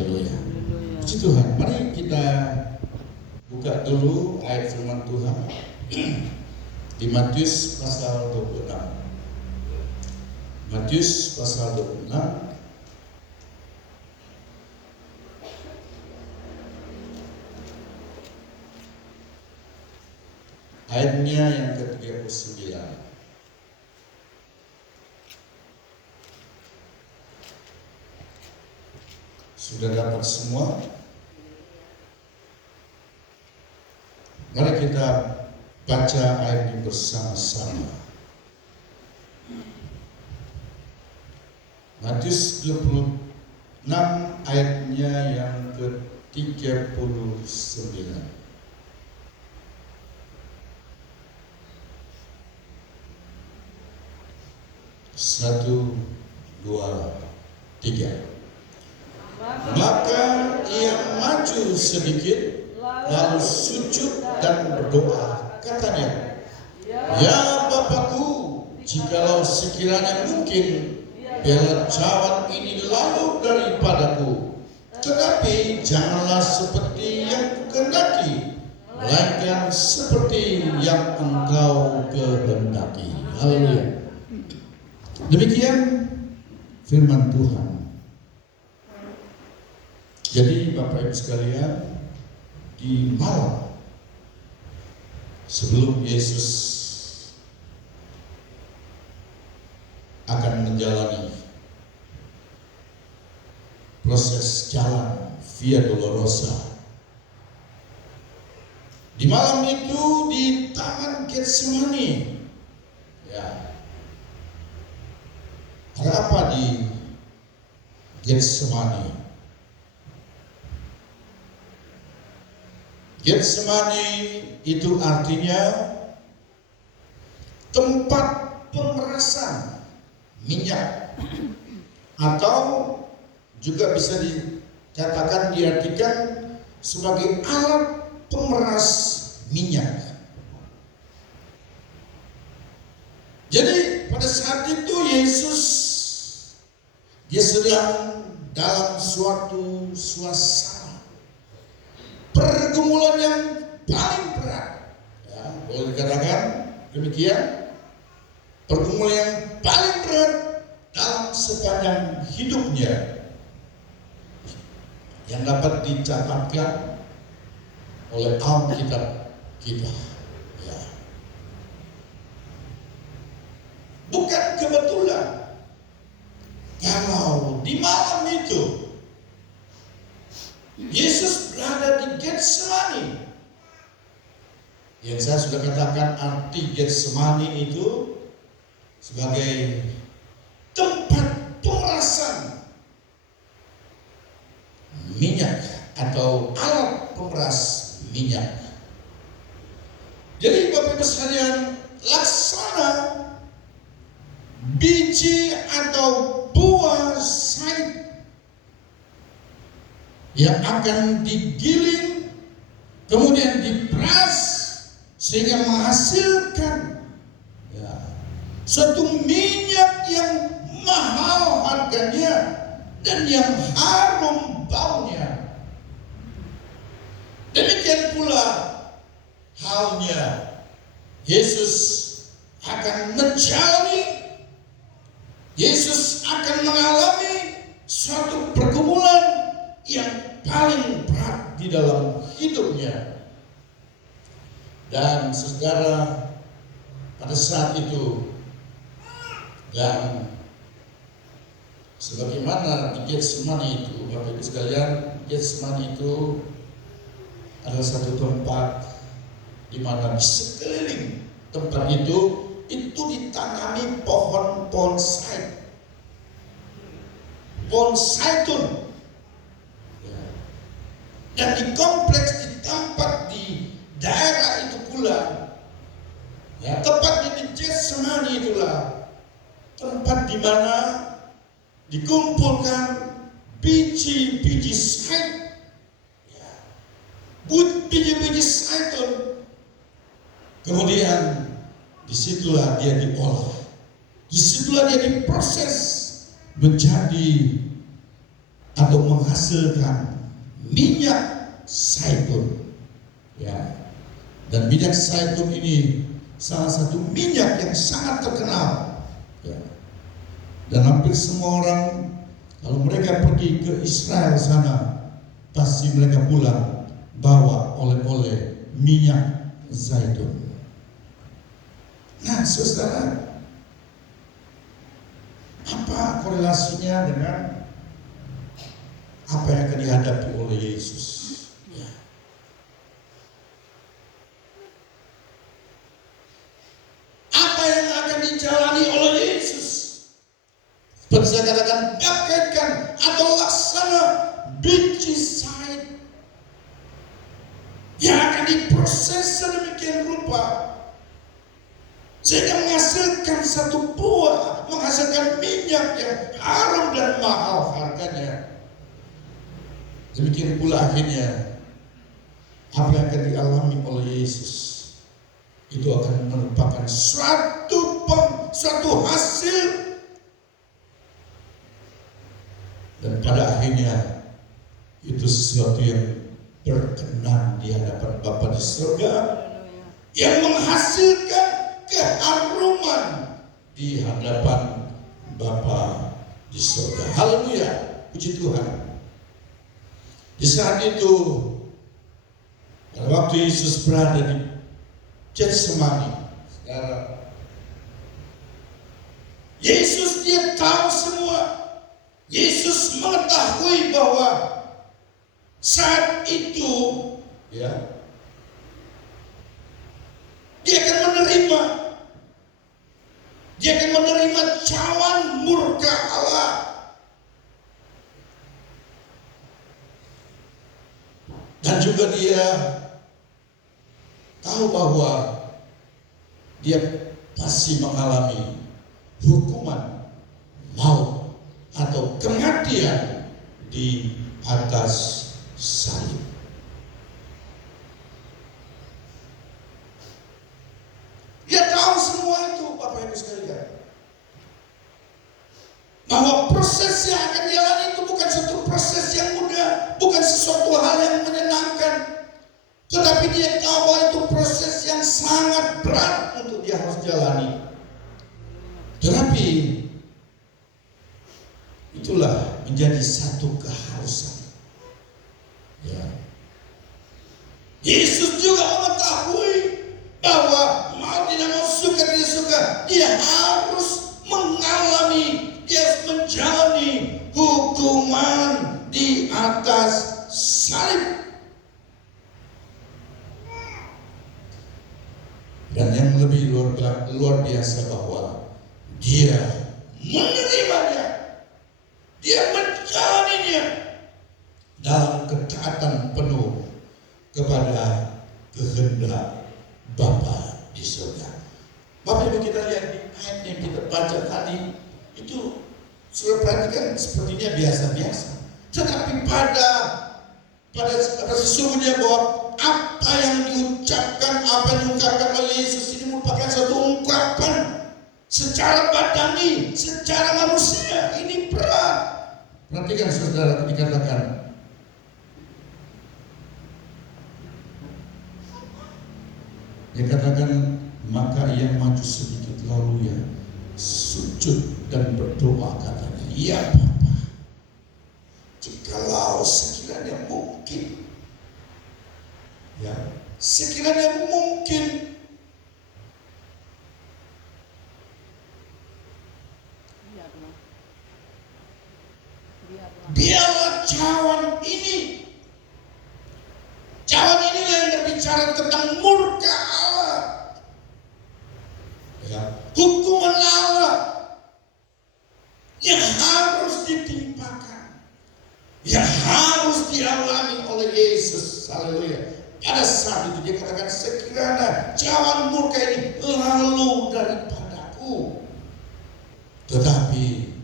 Haleluya. Puji Tuhan. Mari kita buka dulu ayat firman Tuhan di Matius pasal 26. Matius pasal 26 ayatnya yang ke-39. Sudah dapat semua? Mari kita baca ayat ini bersama-sama. Matius 26 ayatnya yang ke-39. 1, 2, 3. Maka ia maju sedikit, lalu sujud dan berdoa. Katanya, "Ya Bapakku, jikalau sekiranya mungkin, biarlah cawan ini lalu daripadaku. Tetapi janganlah seperti yang kukehendaki, melainkan seperti yang Engkau kehendaki." Haleluya. Demikian firman Tuhan. Jadi Bapak Ibu sekalian, di malam sebelum Yesus akan menjalani proses jalan Via Dolorosa, di malam itu di Taman Getsemani, ya, ada apa di Getsemani? Getsemani itu artinya tempat pemerasan minyak, atau juga bisa dikatakan diartikan sebagai alat pemeras minyak. Jadi pada saat itu Yesus dia sedang dalam suatu suasana pergumulan yang paling berat, ya, boleh dikatakan demikian, pergumulan yang paling berat dalam sepanjang hidupnya yang dapat dicatatkan oleh Alkitab kita. Ya. Bukan kebetulan kalau di malam itu Yesus berada di Getsemani. Yang saya sudah katakan arti Getsemani itu sebagai tempat pemerasan minyak atau alat pemeras minyak. Jadi Bapak Ibu sekalian, laksana biji atau buah zaitun yang akan digiling kemudian diperas sehingga menghasilkan, ya, suatu minyak yang mahal harganya dan yang harum baunya. Demikian pula halnya Yesus akan menjalani, Yesus akan mengalami suatu pergumulan yang paling berat di dalam hidupnya. Dan saudara, pada saat itu, dan sebagaimana di Getsemani itu, Bapak Ibu sekalian, Getsemani itu adalah satu tempat di mana di sekeliling tempat itu ditanami pohon-pohon zaitun, pohon zaitun. Dan di kompleks, di tempat, di daerah itu pula, ya, tepatnya di Getsemani itulah tempat di mana dikumpulkan biji-biji zaitun, ya, biji-biji zaitun. Kemudian disitulah dia diolah, disitulah dia diproses menjadi atau menghasilkan minyak zaitun. Ya. Dan minyak zaitun ini salah satu minyak yang sangat terkenal. Ya. Dan hampir semua orang kalau mereka pergi ke Israel sana, pasti mereka pulang bawa oleh-oleh minyak zaitun. Nah, saudara, apa korelasinya dengan apa yang akan dihadapi oleh Yesus? Ya. Apa yang akan dijalani oleh Yesus? Seperti saya katakan, bagaikan atau laksana biji zaitun yang akan diproses sedemikian rupa sehingga menghasilkan satu buah, menghasilkan minyak yang harum dan mahal harganya. Demikian pula akhirnya apa yang akan dialami oleh Yesus itu akan merupakan suatu hasil, dan pada akhirnya itu sesuatu yang berkenan di hadapan Bapa di surga, yang menghasilkan keharuman di hadapan Bapa di surga. Haleluya, puji Tuhan. Di saat itu, pada waktu Yesus berada di Getsemani, Yesus dia tahu semua. Yesus mengetahui bahwa saat itu, ya, dia akan menerima cawan murka Allah. Dan juga dia tahu bahwa dia pasti mengalami hukuman maut atau kematian di atas salib. Dia tahu semua itu, Bapak Ibu sekalian. Bahwa proses yang akan dijalani itu bukan satu proses yang mudah, bukan sesuatu hal yang menyenangkan. Tetapi dia tahu bahwa itu proses yang sangat berat untuk dia harus jalani. Tetapi itulah menjadi satu keharusan. Ya. Yesus juga mengetahui bahwa mau tidak mau, suka tidak suka, dia harus mengalami, dia harus menjalani hukuman di atas salib. Dan yang lebih luar biasa bahwa dia menerimanya, dia menjalaninya dalam ketaatan penuh kepada kehendak Bapa di surga. Bapak Ibu, kita lihat di ayat yang kita baca tadi itu, sudah perhatikan sepertinya biasa-biasa. Tetapi pada sesungguhnya bahwa apa yang diucapkan oleh Yesus ini merupakan satu ungkapan secara badani, secara manusia. Ini berat. Perhatikan saudara, dikatakan maka ia maju sedikit lalu ya sujud dan berdoa, katanya, ya Bapa, jikalau sekiranya mungkin, ya, sekiranya mungkin, biarlah cawan ini yang berbicara tentang murka Allah, ya, hukuman Allah yang harus ditimpakan, yang harus dialami oleh Yesus. Haleluya. Pada saat itu dia katakan, sekiranya cawan murka ini lalu daripadaku, tetapi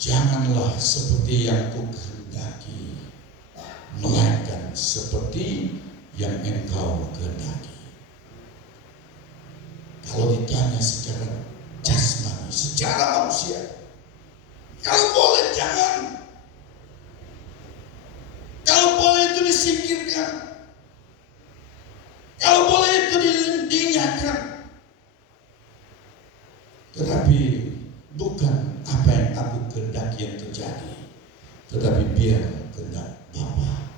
janganlah seperti yang kukehendaki, melainkan seperti yang engkau kehendaki. Kalau ditanya secara jasmani, secara manusia, kalau kehendak yang terjadi, tetapi biar kehendak Bapa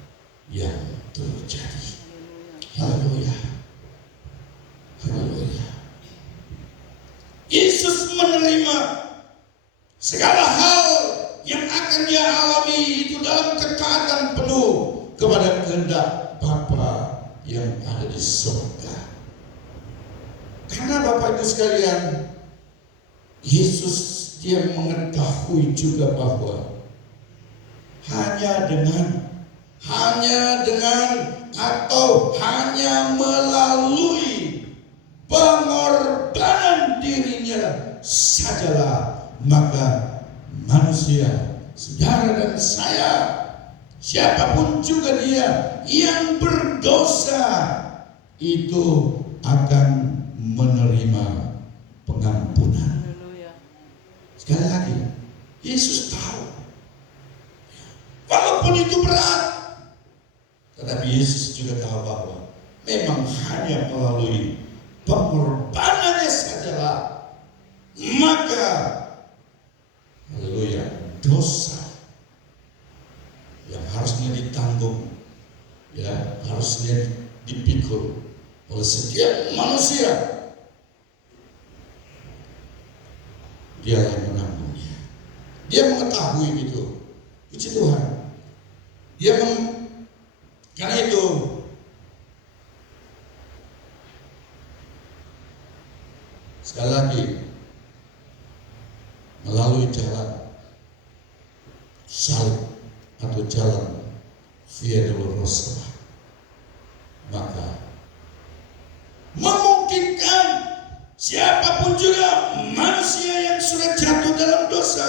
yang terjadi. Haleluya. Haleluya. Yesus menerima segala hal yang akan dia alami itu dalam ketaatan penuh kepada kehendak Bapa yang ada di surga. Karena Bapak Ibu sekalian, Yesus dia mengetahui juga bahwa hanya dengan atau hanya melalui pengorbanan dirinya sajalah maka manusia, saudara dan saya, siapapun juga dia yang berdosa itu akan menerima pengampunan. Sekali lagi, Yesus tahu walaupun itu berat, tetapi Yesus juga tahu bahwa memang hanya melalui pengorbanannya sajalah maka, haleluya, dosa yang harusnya ditanggung, ya harusnya dipikul oleh setiap manusia, dia yang menanggungnya. Dia mengetahui itu. Puji Tuhan. Karena itu sekali lagi melalui jalan salib atau jalan Via Dolorosa, maka memungkinkan siapapun juga manusia yang sudah jatuh dalam dosa,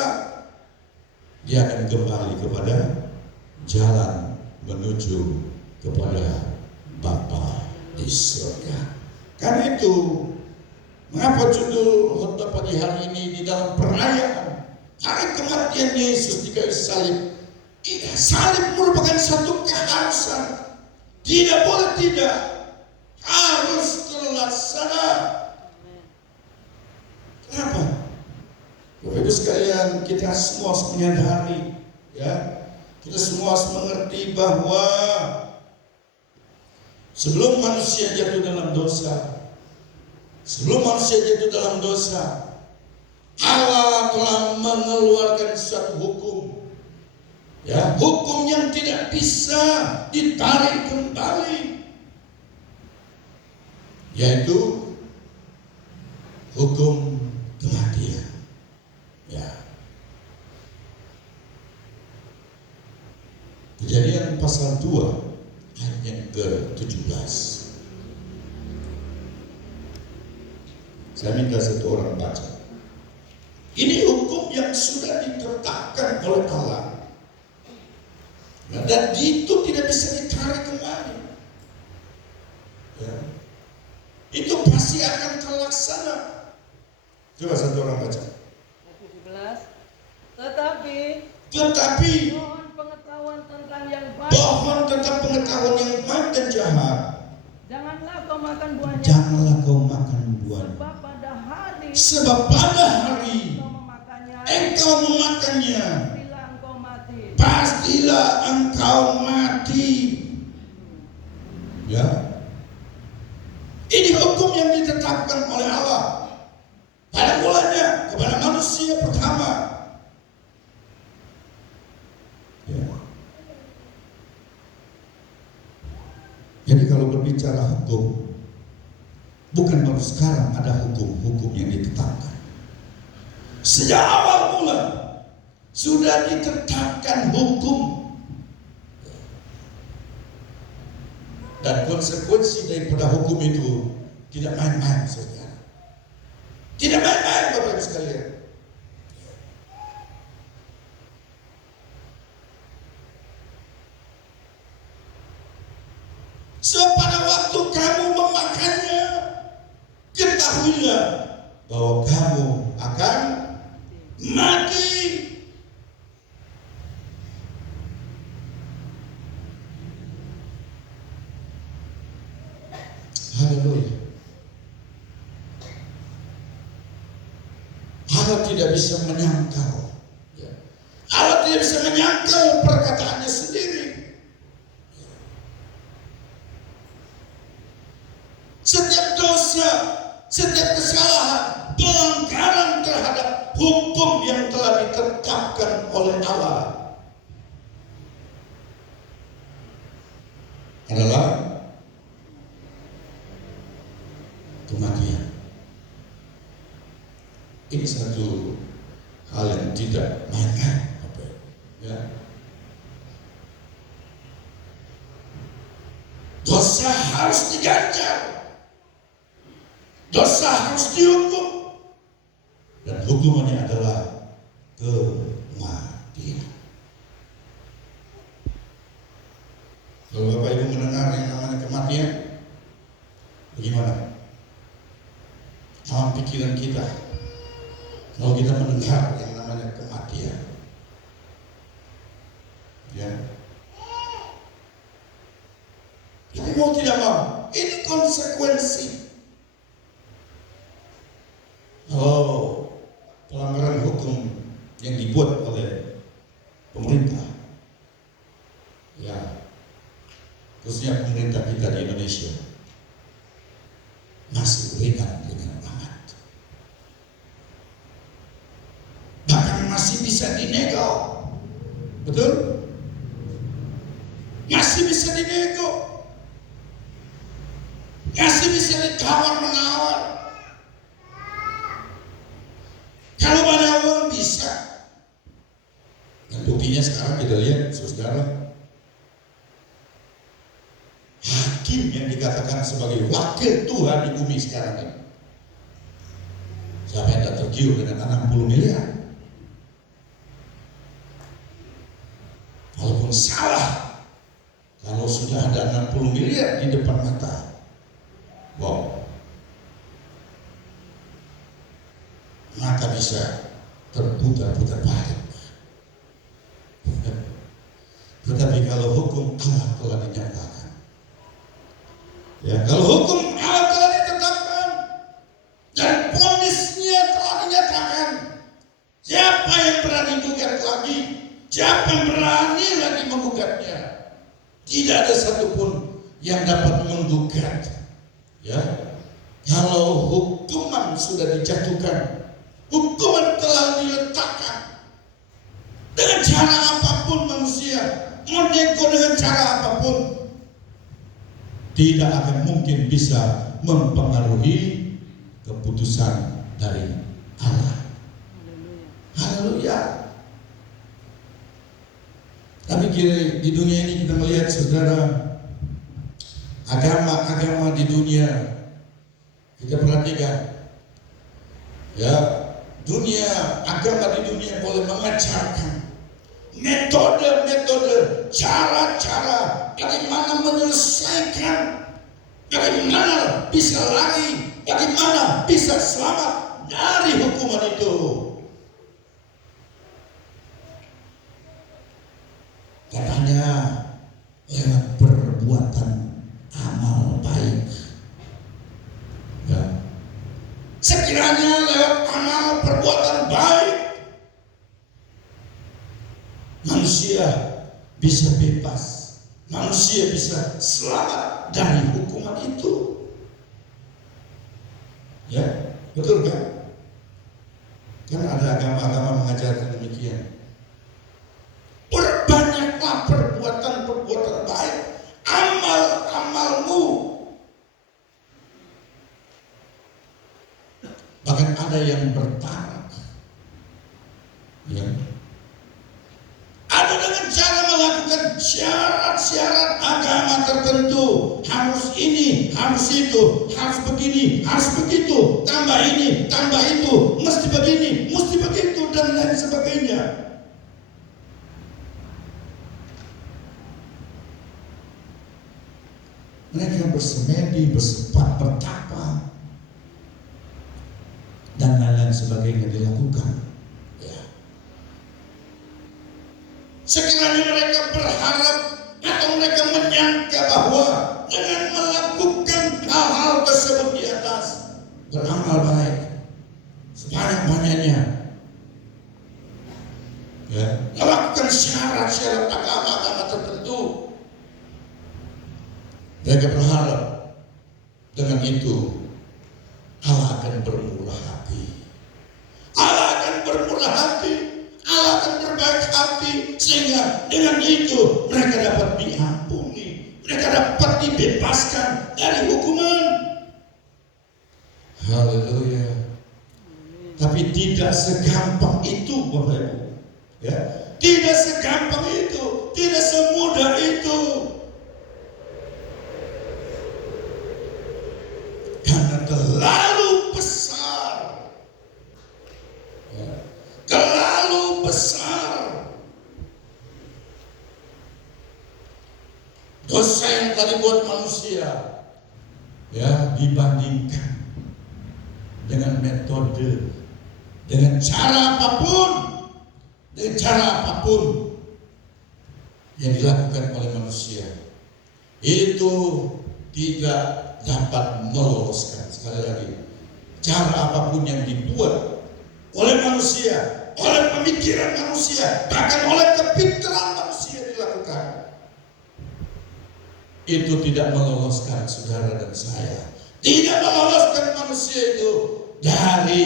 dia akan kembali kepada jalan menuju kepada Bapa di surga. Karena itu, mengapa judul khotbah pagi hari ini di dalam perayaan hari kematian Yesus di kayu salib? Salib merupakan satu keharusan, tidak boleh tidak, harus terlaksana. Kenapa? Bapak Ibu sekalian, kita semua harus menyadari, ya, kita semua harus mengerti bahwa sebelum manusia jatuh dalam dosa, Allah telah mengeluarkan suatu hukum, ya, hukum yang tidak bisa ditarik kembali, yaitu hukum kematian. Ya. Kejadian pasal 2 ayat yang ke-17. Saya minta satu orang baca. Ini hukum yang sudah ditetapkan oleh Allah, dan itu tidak bisa ditarik kembali. Ya. Itu pasti akan terlaksana. Coba satu orang baca. 17. Tetapi mohon pengetahuan tentang yang baik dan jahat. Janganlah kau makan buahnya. Sebab pada hari engkau memakannya, pastilah engkau mati. Ya. Ini hukum yang ditetapkan oleh Allah pada mulanya kepada manusia pertama. Ya. Jadi kalau berbicara hukum, bukan baru sekarang ada hukum-hukum yang ditetapkan. Sejak awal mula sudah ditetapkan hukum, dan konsekuensi daripada hukum itu tidak main-main, saudara. Tidak main-main, Bapak Ibu sekalian. Sebab pada waktu kamu memakannya, ketahuilah bahwa kamu akan mati. Haleluya. Allah tidak bisa menyangkal, ya, bisa menyangkal perkataannya sendiri. Setiap dosa, setiap kesalahan, pelanggaran terhadap hukum yang telah ditetapkan oleh Allah adalah kematian. Ini satu hal yang tidak main-main, ya. Dosa harus diganjar, dosa harus dihukum, dan hukumannya adalah kematian. Kalau Bapak Ibu mendengar yang namanya kematian, bagaimana dalam pikiran kita? Kalau kita mendengar yang namanya kematian, ya, ini mau tidak mau, ini konsekuensi. Kalau pelanggaran hukum yang dibuat oleh pemerintah, ya, khususnya pemerintah kita di Indonesia, masih ringan amat, bahkan masih bisa dinego, betul? Masih bisa dinego, masih bisa ditawar-menawar. Kalau pada uang bisa. Dan buktinya sekarang kita lihat, saudara, hakim yang dikatakan sebagai wakil Tuhan di bumi sekarang ini, siapa yang tak tergiur dengan 60 miliar? Walaupun salah, kalau sudah ada 60 miliar di depan mata, wow, maka bisa terputar-putar balik. Tetapi kalau hukum Allah telah dinyatakan, ya, kalau hukum Allah telah ditetapkan dan vonisnya telah dinyatakan, siapa yang berani gugat lagi? Siapa yang berani lagi menggugatnya? Tidak ada satupun yang dapat menggugat. Ya, kalau hukuman sudah dijatuhkan, hukuman telah diletakkan. Dengan cara apapun manusia menego dengan cara apapun, tidak akan mungkin bisa mempengaruhi keputusan dari Allah. Haleluya. Tapi di dunia ini kita melihat, saudara, agama-agama di dunia, kita perhatikan, ya, agama di dunia boleh mengajarkan metode-metode, cara-cara bagaimana menyelesaikan, bagaimana bisa lari, bagaimana bisa selamat dari hukuman itu. Katanya lewat perbuatan amal baik. Ya. Sekiranya lewat amal perbuatan baik, manusia bisa bebas, manusia bisa selamat dari hukuman itu. Ya, betul kan? Kan ada agama-agama mengajarkan demikian. Perbanyaklah perbuatan-perbuatan baik, amal-amalmu. Bahkan ada yang bertarak, ya, ada dengan cara melakukan syarat-syarat agama tertentu, harus ini, harus itu, harus begini, harus begitu, tambah ini, tambah itu, mesti begini, mesti begitu, dan lain sebagainya. Mereka bersemedi, bersempat, bertapa, dan lain-lain sebagainya dilakukan. Ya. Sekiranya mereka berharap atau mereka menyangka bahwa dengan melakukan hal-hal tersebut di atas, beramal baik sebanyak-banyaknya, melakukan syarat-syarat agama-agama tertentu. Mereka berharap dengan itu Allah akan bermurah hati. Allah akan bermurah hati. Allah akan berbaik hati. Sehingga dengan itu mereka dapat diampuni. Mereka dapat dibebaskan dari hukuman. Haleluya. Tapi tidak segampang itu, Bapak Ibu. Ya, tidak segampang itu, tidak semudah itu. Karena terlalu besar. Ya, terlalu besar dosa yang telah dibuat manusia, ya, dibandingkan dengan metode, dengan cara apapun yang dilakukan oleh manusia, itu tidak dapat meloloskan. Sekali lagi, cara apapun yang dibuat oleh manusia, oleh pemikiran manusia, bahkan oleh kepintaran manusia dilakukan, itu tidak meloloskan saudara dan saya, tidak meloloskan manusia itu dari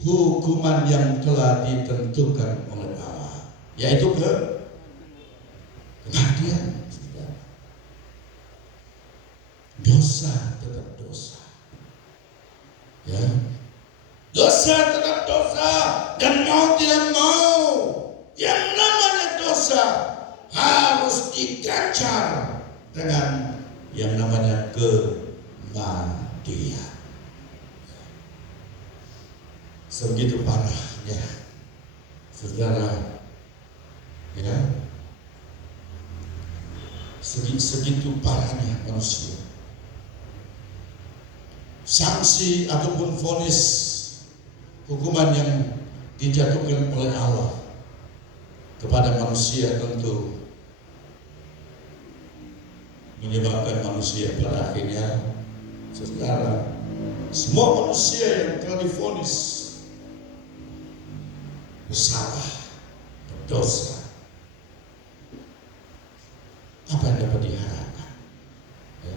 hukuman yang telah ditentukan oleh Allah, yaitu kematian. Dosa tetap dosa, ya. Dosa tetap dosa, dan mau tidak mau, yang namanya dosa harus diganjar dengan yang namanya kematian. Sebegitu parahnya, saudara, ya, segitu parahnya manusia. Sanksi ataupun vonis hukuman yang dijatuhkan oleh Allah kepada manusia tentu menyebabkan manusia pada akhirnya, saudara, semua manusia yang telah divonis bersalah, berdosa, apa yang dapat diharapkan? Ya.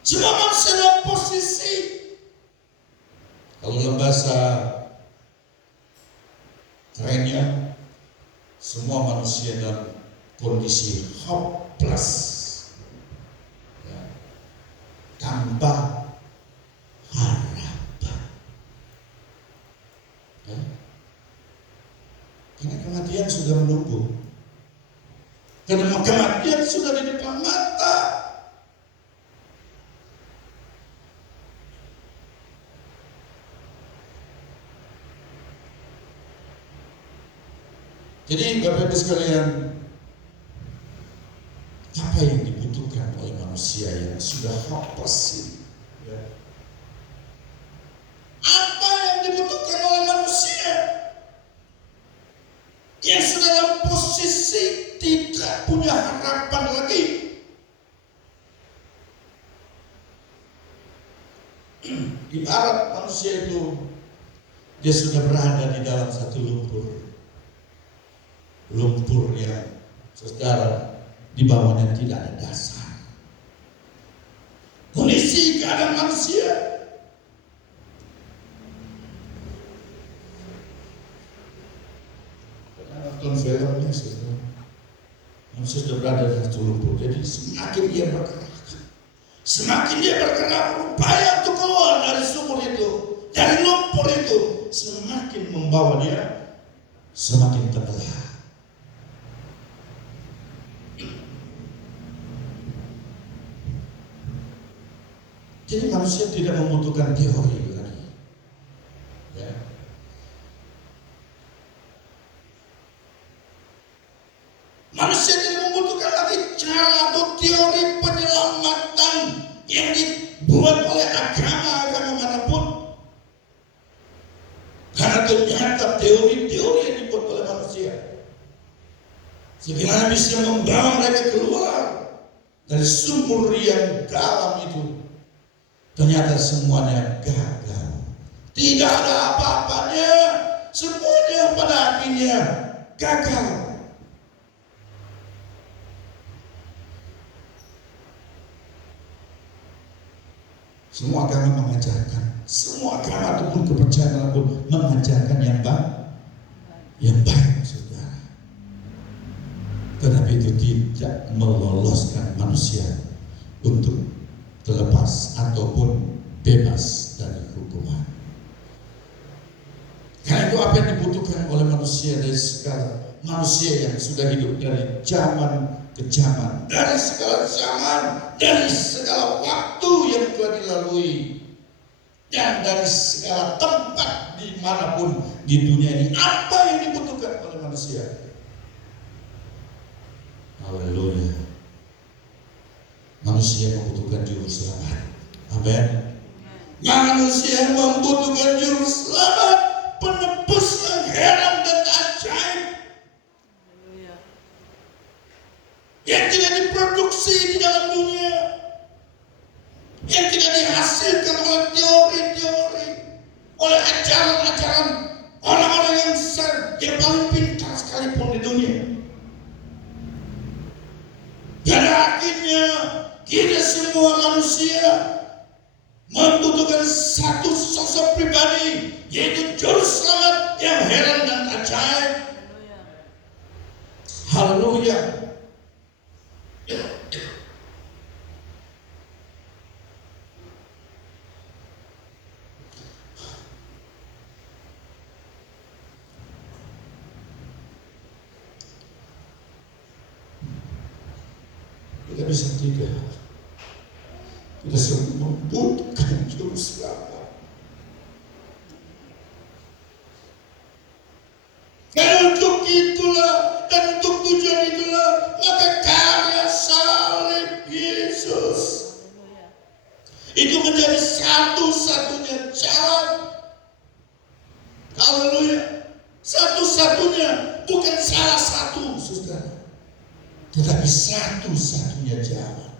Semua manusia dalam posisi, kalau dalam bahasa kerennya, semua manusia dalam kondisi hopeless, ya, tanpa harapan, ya. Karena kematian sudah menunggu, karena kematian sudah di depan mata. Jadi Bapak Ibu sekalian, apa yang dibutuhkan oleh manusia yang sudah hopeless ini? Ya. Apa yang dibutuhkan oleh manusia yang sudah dalam posisi tidak punya harapan lagi? Ibarat manusia itu, dia sudah berada di dalam satu lumpur yang, saudara, di bawahnya tidak ada dasar. Kondisi keadaan manusia nonton filmnya, saudara, manusia sudah berada di satu lumpur. Jadi semakin dia bergerak berupaya untuk keluar dari sumur itu, dari lumpur itu, semakin membawa dia semakin tenggelam. Jadi manusia tidak membutuhkan teori lagi, ya. Manusia tidak membutuhkan lagi cara atau teori penyelamatan yang dibuat oleh agama manapun, karena ternyata teori-teori yang dibuat oleh manusia, bagaimana bisa membawa mereka keluar dari sumur yang dalam itu, ternyata semuanya gagal. Tidak ada apa-apanya. Semua akhirnya gagal. Semua agama mengajarkan, semua agama ataupun kepercayaan apapun mengajarkan yang baik, saudara. Tetapi itu tidak meloloskan manusia untuk terlepas ataupun bebas dari hukuman. Karena itu apa yang dibutuhkan oleh manusia dari segala manusia yang sudah hidup dari zaman ke zaman, dari segala zaman, dari segala waktu yang telah dilalui, dan dari segala tempat dimanapun di dunia ini. Apa yang dibutuhkan oleh manusia? Haleluya. Manusia membutuhkan juru selamat. Amin. Manusia membutuhkan juru selamat, penebus yang heran dan ajaib, yang tidak diproduksi di dalam dunia, yang tidak dihasilkan oleh teori-teori, oleh ajaran-ajaran orang-orang yang paling pintar sekalipun di dunia. Pada akhirnya kita semua manusia membutuhkan satu sosok pribadi, yaitu juru selamat yang heran dan ajaib. Haleluya. Kita bisa tidak. Kita semua membutuhkan juru selamat. Dan untuk itulah, dan untuk tujuan itulah, maka karya salib Yesus itu menjadi satu-satunya jalan. Haleluya. Satu-satunya, bukan salah satu, saudara, tetapi satu-satunya jalan.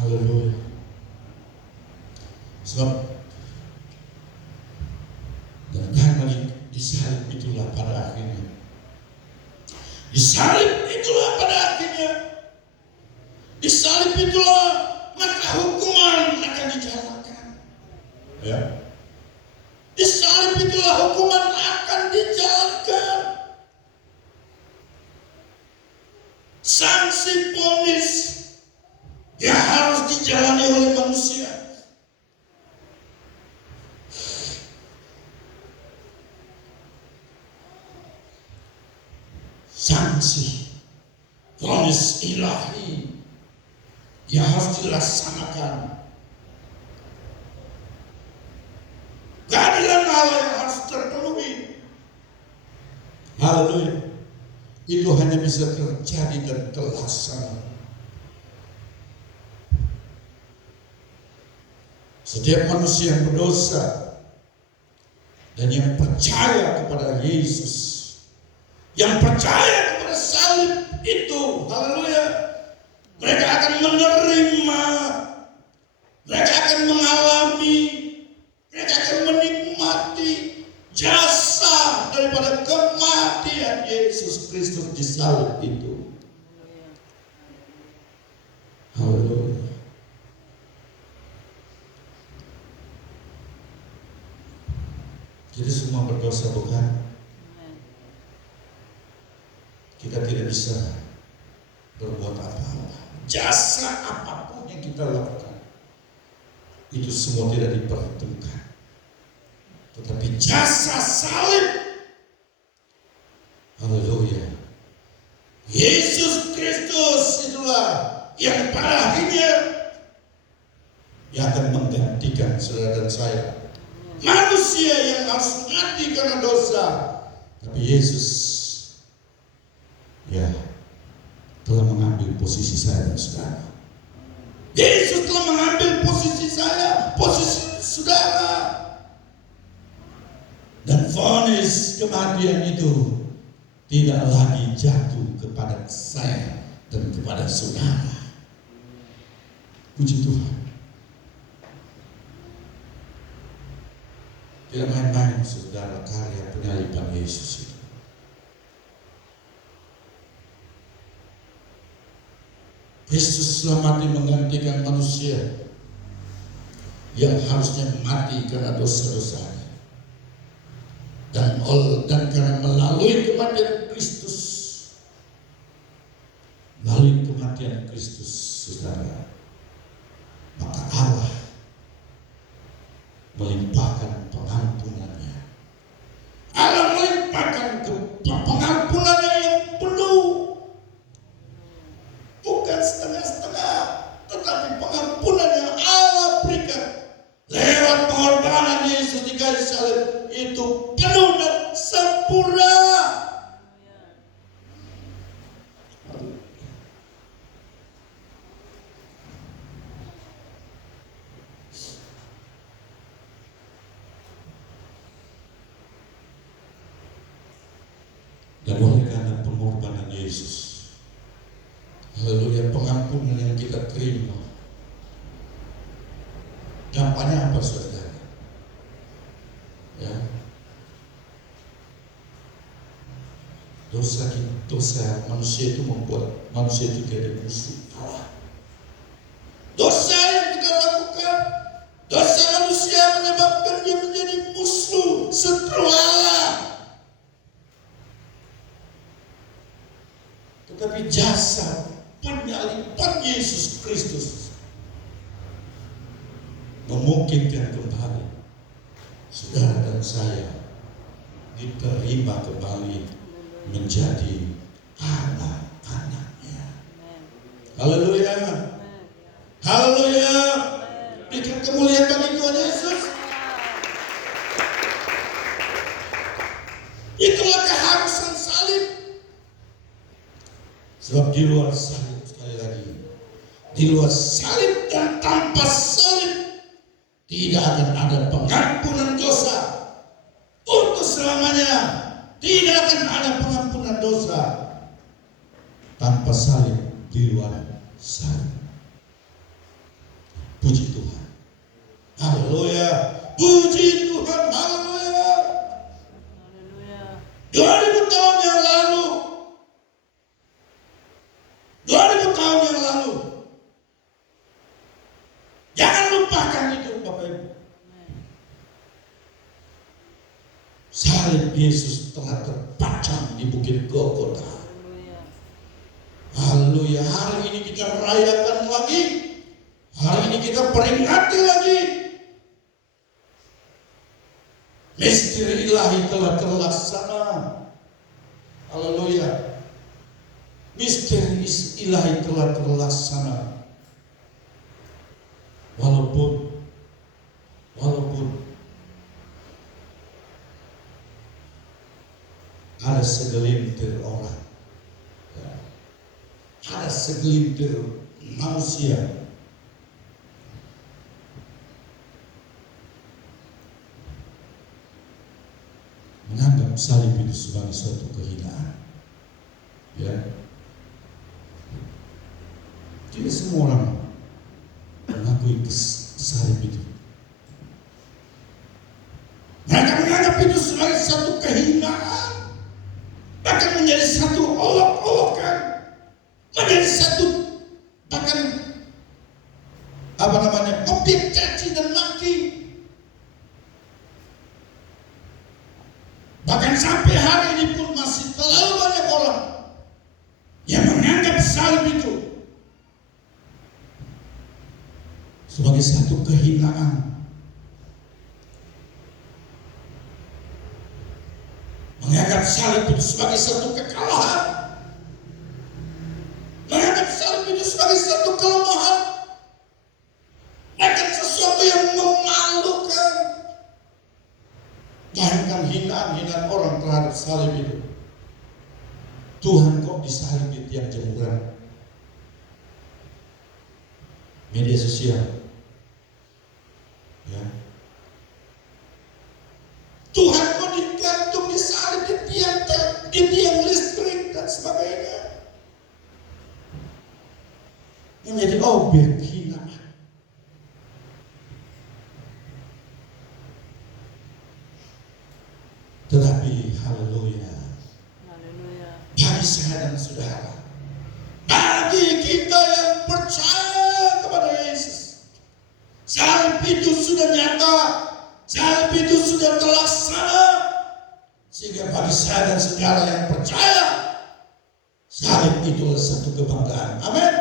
Haleluya. Sebab dan karena disalib itulah pada akhirnya, disalib itulah pada akhirnya, disalib itulah maka hukuman akan dijalankan. Ya. Disalib itulah hukuman akan dijalankan. Sanksi vonis yang harus dijalani oleh manusia. Sanksi vonis ilahi yang harus dilaksanakan. Keadilan Allah yang harus terpenuhi. Haleluya. Itu hanya bisa terjadi dan terlaksana. Setiap manusia yang berdosa dan yang percaya kepada Yesus, yang percaya kepada salib itu, haleluya, mereka akan menerima, mereka akan mengalami, mereka akan menikmati jasa daripada kematian Yesus Kristus di salib itu. Haleluya. Jadi semua berdosa, bukan? Kita tidak bisa berbuat apa-apa. Jasa apapun yang kita lakukan, itu semua tidak diperhitungkan. Tetapi jasa salib, haleluya, Yesus Kristus itulah yang pada akhirnya yang akan menggantikan saudara dan saya. Manusia yang harus mati karena dosa, tapi Yesus ya telah mengambil posisi saya dan saudara. Yesus telah mengambil posisi saya, posisi saudara. Dan vonis kematian itu tidak lagi jatuh kepada saya dan kepada saudara. Puji Tuhan. Tidak main-main saudara karya penyaliban Yesus itu. Kristus telah mati menggantikan manusia yang harusnya mati karena dosa-dosanya. Dan karena melalui kematian Kristus, saudara, maka Allah melimpahkan pengampunannya. Allah melimpahkan pengampunannya yang penuh, bukan setengah-setengah, tetapi pengampunan yang Allah berikan lewat pengorbanan Yesus di kayu salib itu penuh dan sempurna. Dan oleh karena pengorbanan Yesus, haleluya, pengampunan yang kita terima, dampaknya apa saudara? Ya, dosa manusia itu membuat manusia itu jadi musuh Allah. Dosa yang kita lakukan, dosa manusia menyebabkan dia menjadi musuh, setru Allah. Tetapi jasa penyaliban Yesus Kristus memungkinkan kembali saudara dan saya diterima kembali menjadi anak-anaknya. Haleluya. Haleluya. Berikan kemuliaan bagi Tuhan Yesus. Itulah keharusan salib. Sebab di luar salib, sekali lagi, di luar salib dan tanpa salib tidak akan ada pengampunan dosa untuk selamanya. Tidak akan ada pengampunan dosa tanpa salib, di luar salib. Puji Tuhan. Haleluya. Puji Tuhan. Haleluya. 2000 tahun yang lalu, 2000 tahun yang lalu, jangan lupakan itu Bapak Ibu. Salib Yesus telah terpajang di Bukit Golgota. Haleluya. Hari ini kita rayakan lagi. Hari ini kita peringati lagi. Misteri ilahi telah terlaksana. Haleluya. Misteri ilahi telah terlaksana. Walaupun ada segelintir orang, ya, ada segelintir manusia menganggap salib itu sebagai suatu kehinaan. Ya, tidak semua orang mengakui salib itu. Mereka menganggap itu sebagai satu kehinaan, bahkan menjadi satu olok-olokan, menjadi satu bahkan objek caci dan maki. Bahkan sampai hari ini pun masih terlalu banyak orang yang menganggap salib itu sebagai satu kehinaan. Menganggap salib itu sebagai satu kekalahan. Menganggap salib itu sebagai satu kelemahan. Bahkan sesuatu yang memalukan. Bayangkan hinaan-hinaan orang terhadap salib itu. Tuhan kok disalib di tiang jemuran. Media sosial. Ya. Tuhan kok digantung disalib di tiang listrik dan sebagainya. Menjadi objek hinaan. Tetapi haleluya, Haleluya. bagi saya dan saudara, bagi kita yang percaya kepada Yesus, salib itu sudah nyata, salib itu sudah terlaksana. Sehingga bagi saya dan saudara yang percaya, salib itu adalah satu kebanggaan. Amin.